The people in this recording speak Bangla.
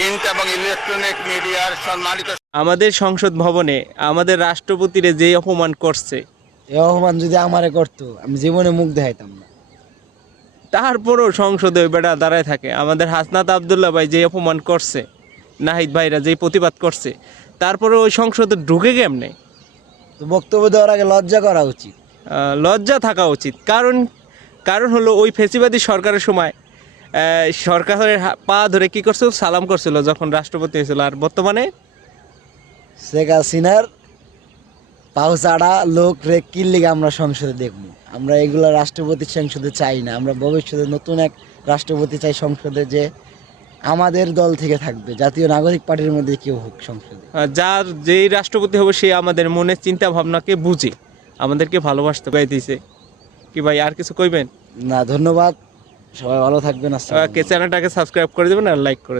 প্রিন্ট এবং ইলেকট্রনিক মিডিয়ার সম্মানিত আমাদের সংসদ ভবনে আমাদের রাষ্ট্রপতিরে যে অপমান করছে, এই অপমান যদি আমারে করতো আমি জীবনে মুখ দেখাইতাম না। তারপরও সংসদে ওই বেটা দাঁড়ায় থাকে। আমাদের হাসনাত আবদুল্লাহ ভাই যে অপমান করছে, নাহিদ ভাইরা যে প্রতিবাদ করছে, তারপরে ওই সংসদে ঢুকে কেমনে? তো বক্তব্য দেওয়ার আগে লজ্জা করা উচিত। লজ্জা থাকা উচিত। কারণ হলো ওই ফেসিবাদী সরকারের সময় সরকারের পা ধরে কি করছিল, সালাম করছিল যখন রাষ্ট্রপতি হয়েছিল। আর বর্তমানে শেখ হাসিনার পাও চাড়া লোক রে কি লিগে আমরা সংসদে দেখবো? আমরা এগুলা রাষ্ট্রপতি সংসদে চাই না। আমরা ভবিষ্যতে নতুন এক রাষ্ট্রপতি চাই সংসদে, যে আমাদের দল থেকে থাকবে, জাতীয় নাগরিক পার্টির মধ্যে কেউ হোক সংসদে। যার যেই রাষ্ট্রপতি হবে সে আমাদের মনের চিন্তা ভাবনাকে বুঝে আমাদেরকে ভালোবাসতে গাইতেছে। কি ভাই আর কিছু কইবেন? না, ধন্যবাদ, সবাই ভালো থাকবেন। আসসালামু আলাইকুম। চ্যানেলটাকে সাবস্ক্রাইব করে দেবেন আর লাইক করে